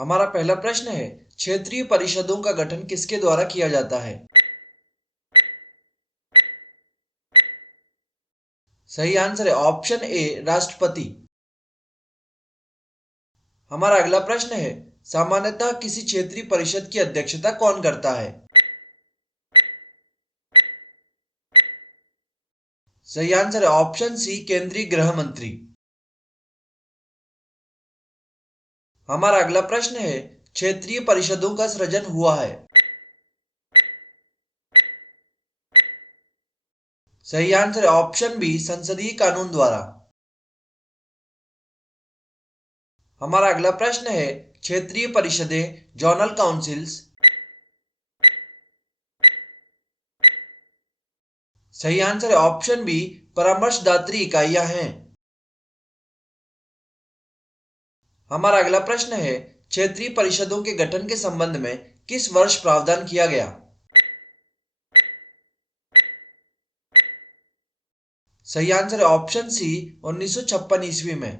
हमारा पहला प्रश्न है, क्षेत्रीय परिषदों का गठन किसके द्वारा किया जाता है? सही आंसर है ऑप्शन ए, राष्ट्रपति। हमारा अगला प्रश्न है, सामान्यतः किसी क्षेत्रीय परिषद की अध्यक्षता कौन करता है? सही आंसर है ऑप्शन सी, केंद्रीय गृह मंत्री। हमारा अगला प्रश्न है, क्षेत्रीय परिषदों का सृजन हुआ है? सही आंसर है ऑप्शन बी, संसदीय कानून द्वारा। हमारा अगला प्रश्न है, क्षेत्रीय परिषदें, जोनल काउंसिल्स। सही आंसर है ऑप्शन बी, परामर्शदात्री इकाइयां हैं। हमारा अगला प्रश्न है, क्षेत्रीय परिषदों के गठन के संबंध में किस वर्ष प्रावधान किया गया? सही आंसर है ऑप्शन सी, 1956 ईस्वी में।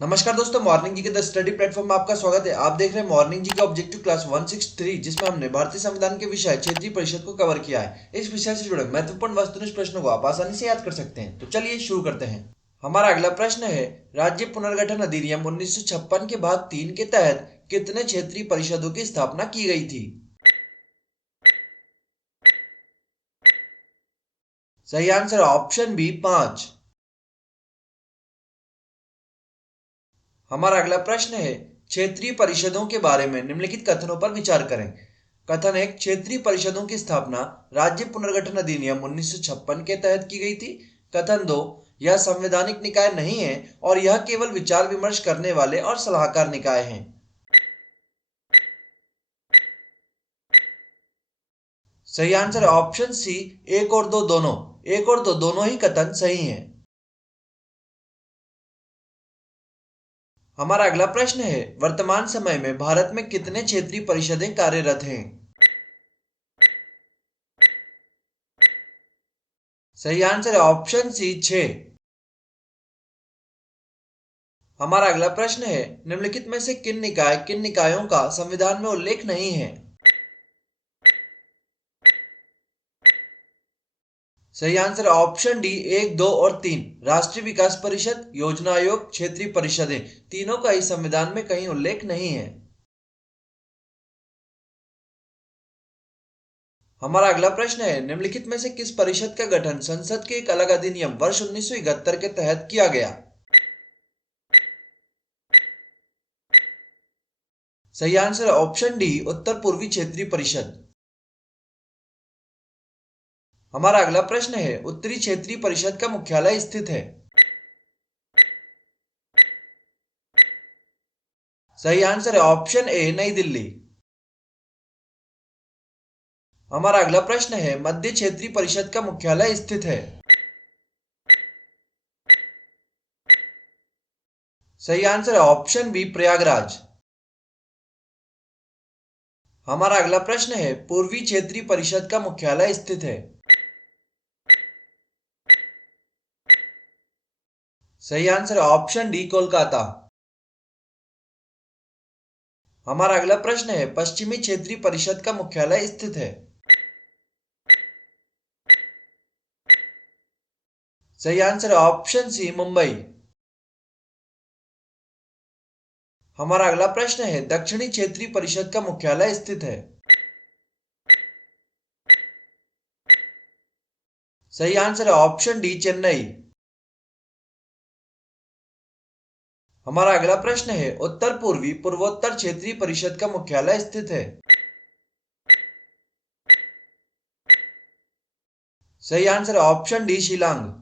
नमस्कार दोस्तों, मॉर्निंग जी के द स्टडी प्लेटफॉर्म में आपका स्वागत है। आप देख रहे हैं मॉर्निंग जी का ऑब्जेक्टिव क्लास 163, जिसमें हमने भारतीय संविधान के विषय क्षेत्रीय परिषद को कवर किया है। इस विषय से जुड़े महत्वपूर्ण वस्तुनिष्ठ प्रश्नों को आप आसानी से याद कर सकते हैं। तो चलिए शुरू करते हैं। हमारा अगला प्रश्न है, राज्य पुनर्गठन अधिनियम 1956 के भाग 3 के तहत कितने क्षेत्रीय परिषदों की स्थापना की गई थी? सही आंसर ऑप्शन बी, 5। हमारा अगला प्रश्न है, क्षेत्रीय परिषदों के बारे में निम्नलिखित कथनों पर विचार करें। कथन 1, क्षेत्रीय परिषदों की स्थापना राज्य पुनर्गठन अधिनियम 1956 के तहत की गई थी। कथन 2, यह संवैधानिक निकाय नहीं है और यह केवल विचार विमर्श करने वाले और सलाहकार निकाय हैं। सही आंसर ऑप्शन सी, एक और दो दोनों। एक और दो दोनों ही कथन सही हैं। हमारा अगला प्रश्न है, वर्तमान समय में भारत में कितने क्षेत्रीय परिषदें कार्यरत हैं? सही आंसर है ऑप्शन सी, 6। हमारा अगला प्रश्न है, निम्नलिखित में से किन निकायों का संविधान में उल्लेख नहीं है? सही आंसर है ऑप्शन डी, 1, 2 और 3। राष्ट्रीय विकास परिषद, योजना आयोग, क्षेत्रीय परिषदें, तीनों का ही संविधान में कहीं उल्लेख नहीं है। हमारा अगला प्रश्न है, निम्नलिखित में से किस परिषद का गठन संसद के एक अलग अधिनियम वर्ष 1971 के तहत किया गया? सही आंसर है ऑप्शन डी, उत्तर पूर्वी क्षेत्रीय परिषद। हमारा अगला प्रश्न है, उत्तरी क्षेत्रीय परिषद का मुख्यालय स्थित है? सही आंसर है ऑप्शन ए, नई दिल्ली। हमारा अगला प्रश्न है, मध्य क्षेत्रीय परिषद का मुख्यालय स्थित है? सही आंसर है ऑप्शन बी, प्रयागराज। हमारा अगला प्रश्न है, पूर्वी क्षेत्रीय परिषद का मुख्यालय स्थित है? सही आंसर है ऑप्शन डी, कोलकाता। हमारा अगला प्रश्न है, पश्चिमी क्षेत्रीय परिषद का मुख्यालय स्थित है? सही आंसर है ऑप्शन सी, मुंबई। हमारा अगला प्रश्न है, दक्षिणी क्षेत्रीय परिषद का मुख्यालय स्थित है? सही आंसर है ऑप्शन डी, चेन्नई। हमारा अगला प्रश्न है, उत्तर पूर्वी पूर्वोत्तर क्षेत्रीय परिषद का मुख्यालय स्थित है? सही आंसर है ऑप्शन डी, शिलांग।